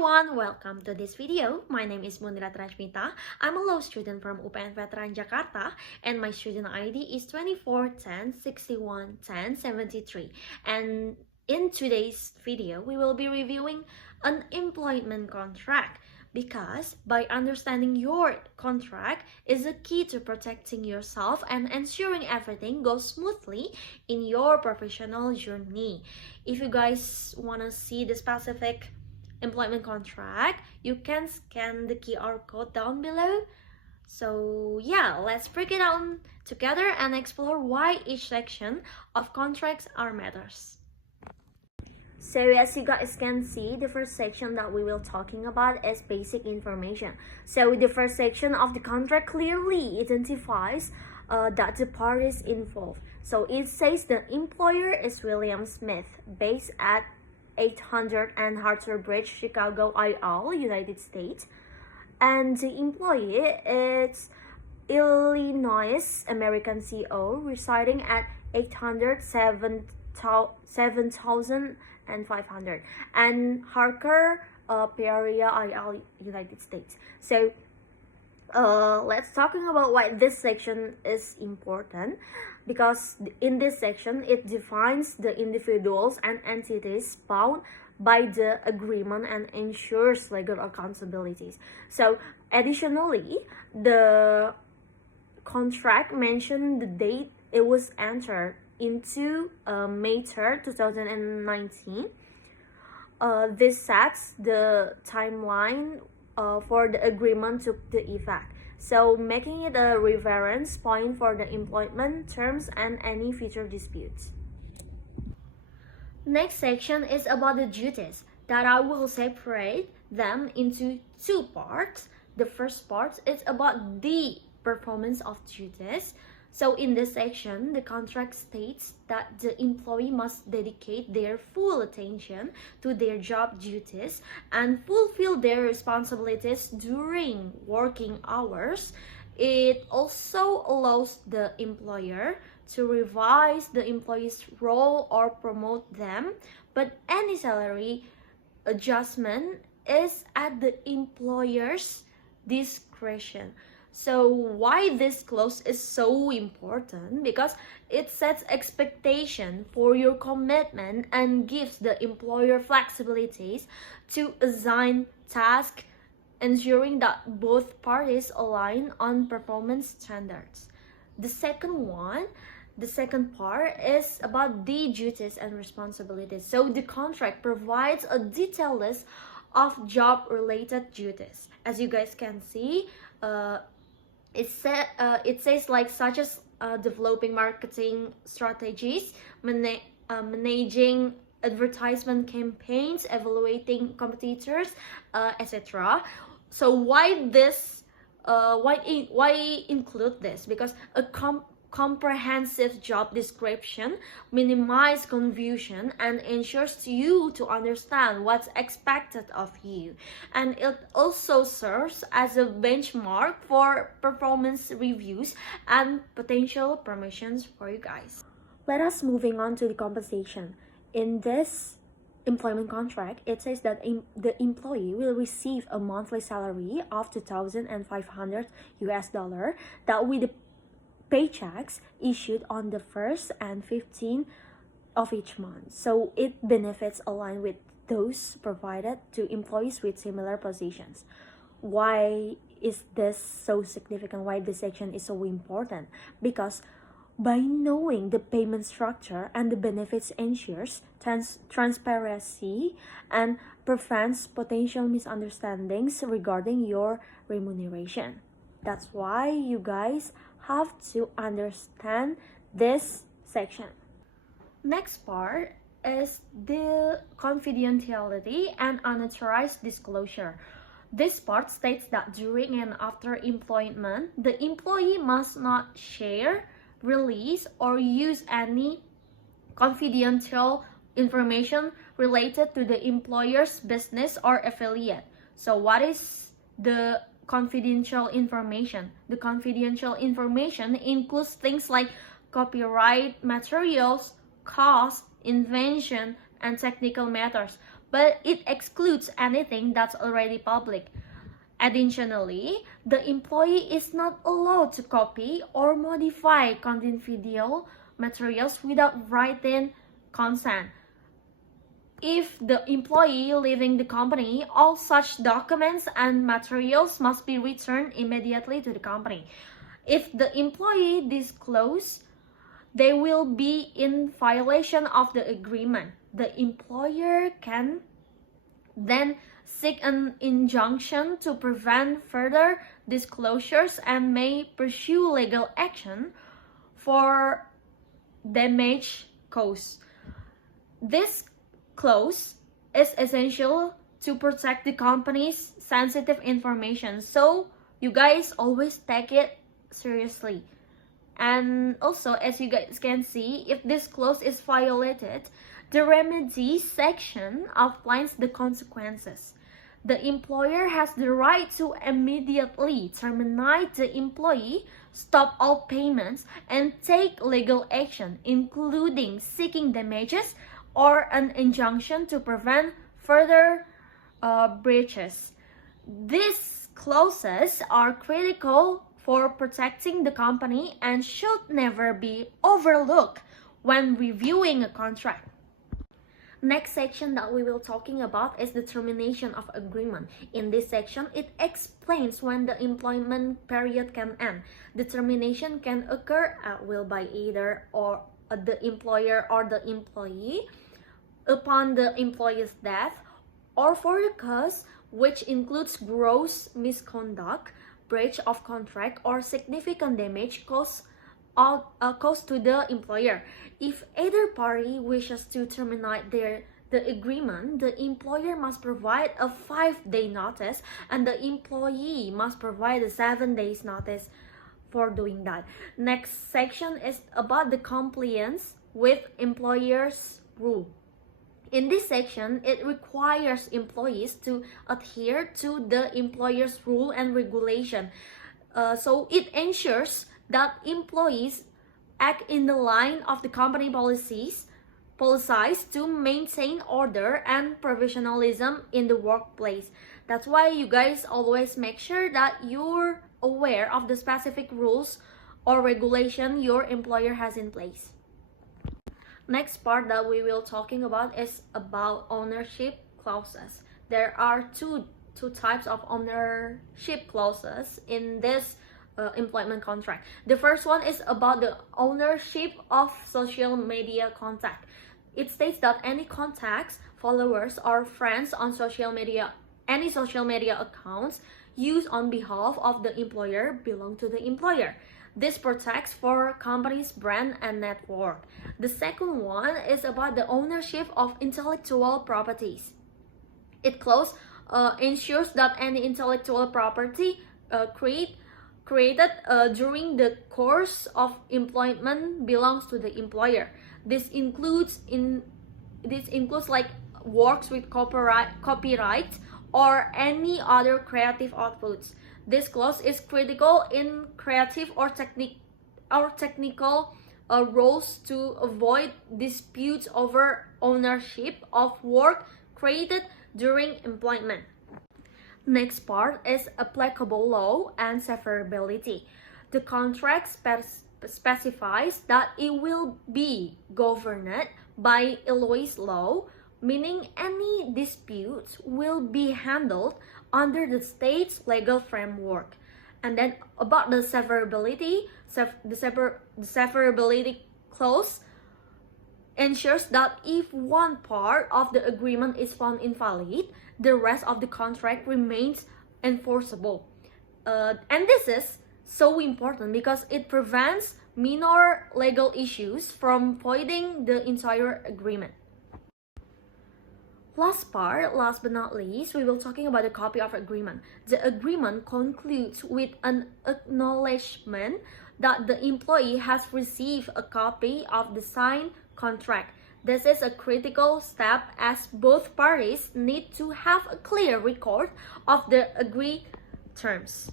everyone, welcome to this video. My name is Munira Transmita. I'm a law student from UPN Veteran Jakarta and my student ID is 2410611073. And in today's video, we will be reviewing an employment contract because by understanding your contract is a key to protecting yourself and ensuring everything goes smoothly in your professional journey. If you guys want to see the specific employment contract, you can scan the QR code down below. So yeah, let's break it down together and explore why each section of contracts are matters. So as you guys can see, the first section that we will talking about is basic information. So the first section of the contract clearly identifies that the parties involved. So it says the employer is William Smith, based at 800 and Hartford Bridge, Chicago, IL, United States. And the employee is Illinois American CO, residing at 7,500 and Harker, Peoria, IL, United States. So let's talking about why this section is important, because in this section it defines the individuals and entities bound by the agreement and ensures legal accountabilities. So additionally, the contract mentioned the date it was entered into, May 3rd, 2019. This sets the timeline for the agreement took the effect, so making it a reference point for the employment terms and any future disputes. Next section is about the duties that I will separate them into two parts. The first part is about the performance of duties. So in this section, the contract states that the employee must dedicate their full attention to their job duties and fulfill their responsibilities during working hours. It also allows the employer to revise the employee's role or promote them, but any salary adjustment is at the employer's discretion. So why this clause is so important? Because it sets expectation for your commitment and gives the employer flexibilities to assign tasks, ensuring that both parties align on performance standards. The second part is about the duties and responsibilities. So the contract provides a detailed list of job-related duties. As you guys can see, it says like such as developing marketing strategies, managing advertisement campaigns, evaluating competitors, etc. So why this? Why include this? Because a comprehensive job description minimizes confusion and ensures you to understand what's expected of you, and it also serves as a benchmark for performance reviews and potential promotions for you guys. Let us moving on to the compensation. In this employment contract, it says that the employee will receive a monthly salary of $2,500 that with the paychecks issued on the 1st and 15th of each month. So it benefits align with those provided to employees with similar positions. Why is this so significant? Why this section is so important? Because by knowing the payment structure and the benefits ensures transparency and prevents potential misunderstandings regarding your remuneration. That's why you guys have to understand this section. Next part is the confidentiality and unauthorized disclosure. This part states that during and after employment, the employee must not share, release, or use any confidential information related to the employer's business or affiliate. So what is the confidential information? The confidential information includes things like copyright materials, cost, invention, and technical matters. but it excludes anything that's already public. Additionally, the employee is not allowed to copy or modify content video materials without written consent. If the employee leaving the company, all such documents and materials must be returned immediately to the company. If the employee disclose, they will be in violation of the agreement. The employer can then seek an injunction to prevent further disclosures and may pursue legal action for damage caused. This clause is essential to protect the company's sensitive information, so you guys always take it seriously. And also, as you guys can see, if this clause is violated, the remedy section outlines the consequences. The employer has the right to immediately terminate the employee, stop all payments, and take legal action, including seeking damages or an injunction to prevent further breaches. These clauses are critical for protecting the company and should never be overlooked when reviewing a contract. Next section that we will talking about is the termination of agreement. In this section, it explains when the employment period can end. The termination can occur at will by either or the employer or the employee upon the employee's death, or for a cause which includes gross misconduct, breach of contract, or significant damage caused to the employer. If either party wishes to terminate the agreement, the employer must provide a 5-day notice and the employee must provide a 7 days notice for doing that. Next section is about the compliance with employer's rule. In this section, it requires employees to adhere to the employer's rule and regulation. So it ensures that employees act in the line of the company policies to maintain order and professionalism in the workplace. That's why you guys always make sure that you're aware of the specific rules or regulation your employer has in place. Next part that we will talking about is about ownership clauses. There are two types of ownership clauses in this employment contract. The first one is about the ownership of social media contact. It states that any contacts, followers, or friends on social media, any social media accounts used on behalf of the employer belong to the employer. This protects for company's brand and network. The second one is about the ownership of intellectual properties. It clause ensures that any intellectual property created during the course of employment belongs to the employer. This includes like works with copyright or any other creative outputs. This clause is critical in creative or technical roles to avoid disputes over ownership of work created during employment. Next part is applicable law and severability. The contract specifies that it will be governed by Illinois law, meaning any disputes will be handled under the state's legal framework. And then about the severability, the severability clause ensures that if one part of the agreement is found invalid, the rest of the contract remains enforceable. And this is so important because it prevents minor legal issues from voiding the entire agreement. Last but not least, we will talking about the copy of agreement. The agreement concludes with an acknowledgement that the employee has received a copy of the signed contract. This is a critical step as both parties need to have a clear record of the agreed terms.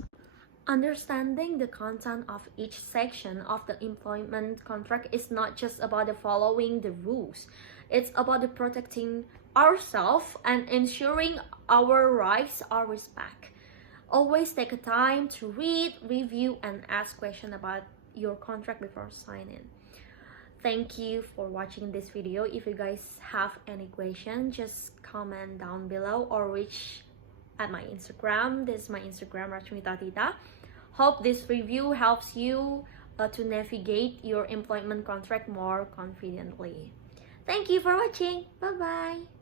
Understanding the content of each section of the employment contract is not just about the following the rules. It's about the protecting ourselves and ensuring our rights are respected. Always take a time to read, review, and ask questions about your contract before signing. Thank you for watching this video. If you guys have any question, just comment down below or reach at my Instagram. This is my Instagram, Rachmita Tita. Hope this review helps you to navigate your employment contract more confidently. Thank you for watching. Bye bye.